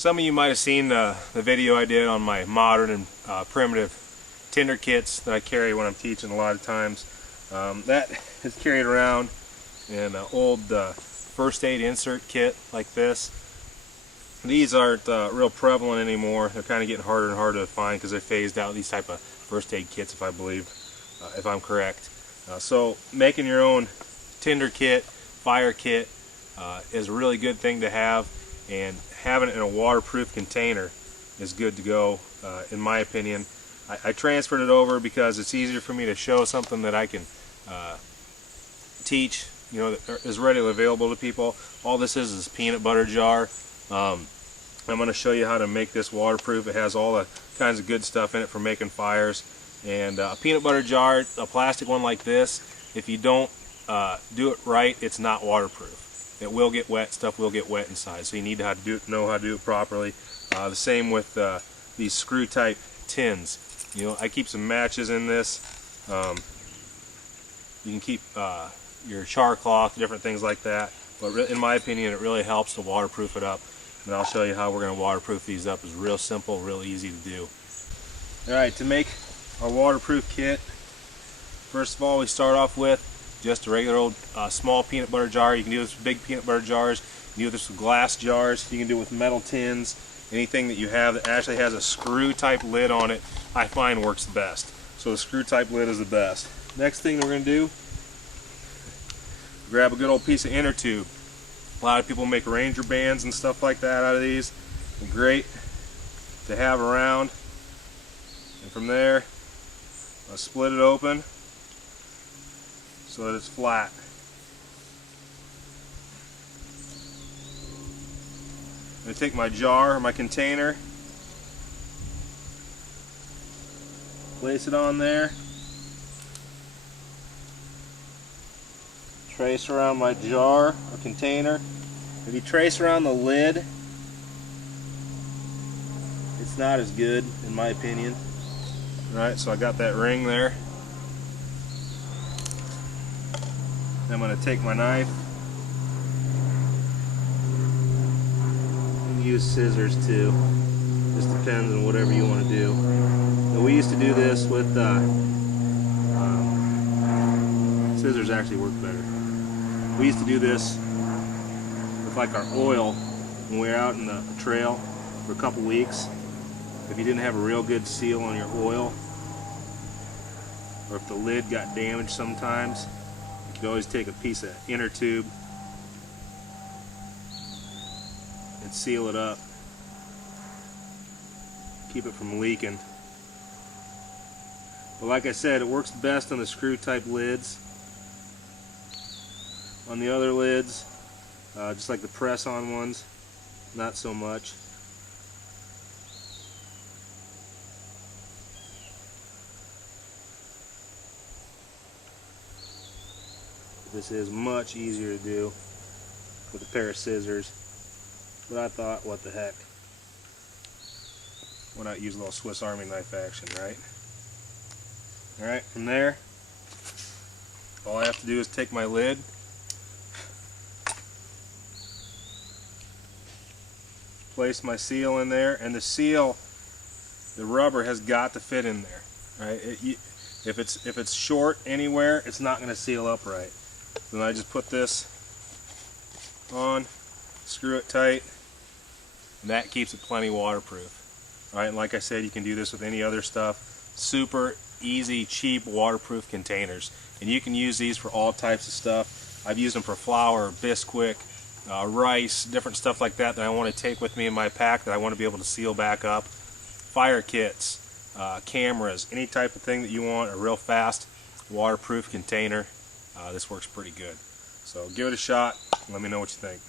Some of you might have seen the video I did on my modern and primitive tinder kits that I carry when I'm teaching a lot of times. That is carried around in an old first aid insert kit like this. These aren't real prevalent anymore. They're kind of getting harder and harder to find because they phased out these type of first aid kits, if I believe, if I'm correct. So making your own tinder kit, fire kit is a really good thing to have, and having it in a waterproof container is good to go, in my opinion. I transferred it over because it's easier for me to show something that I can teach, you know, that is readily available to people. All this is a peanut butter jar. I'm going to show you how to make this waterproof. It has all the kinds of good stuff in it for making fires. And a peanut butter jar, a plastic one like this, if you don't do it right, it's not waterproof. It will get wet, stuff will get wet inside, so you need to know how to do it properly. The same with these screw type tins. You know, I keep some matches in this. You can keep your char cloth, different things like that, but in my opinion it really helps to waterproof it up, and I'll show you how we're going to waterproof these up. It's real simple, real easy to do. Alright, to make our waterproof kit, first of all we start off with just a regular old small peanut butter jar. You can do this with big peanut butter jars, you can do this with glass jars, you can do it with metal tins. Anything that you have that actually has a screw type lid on it, I find works the best. So the screw type lid is the best. Next thing that we're going to do, grab a good old piece of inner tube. A lot of people make Ranger bands and stuff like that out of these. They're great to have around. And from there, I'll split it open so that it's flat. I'm going to take my jar, or my container, place it on there, trace around my jar or container. If you trace around the lid, it's not as good in my opinion. Alright, so I got that ring there. Then I'm going to take my knife and use scissors too. Just depends on whatever you want to do. Now, we used to do this with scissors actually work better. We used to do this with like our oil when we were out in the trail for a couple weeks. If you didn't have a real good seal on your oil, or if the lid got damaged sometimes, you could always take a piece of inner tube and seal it up. Keep it from leaking. But like I said, it works best on the screw type lids. On the other lids, just like the press on ones, not so much. This is much easier to do with a pair of scissors, but I thought, what the heck, why not use a little Swiss Army knife action, right? Alright, from there, all I have to do is take my lid, place my seal in there, and the seal, the rubber has got to fit in there, right? If it's short anywhere, it's not going to seal up right. Then I just put this on, screw it tight, and that keeps it plenty waterproof. All right, and like I said, you can do this with any other stuff. Super easy, cheap, waterproof containers, and you can use these for all types of stuff. I've used them for flour, Bisquick, rice, different stuff like that I want to take with me in my pack that I want to be able to seal back up. Fire kits, cameras, any type of thing that you want, a real fast waterproof container. This works pretty good. So give it a shot, let me know what you think.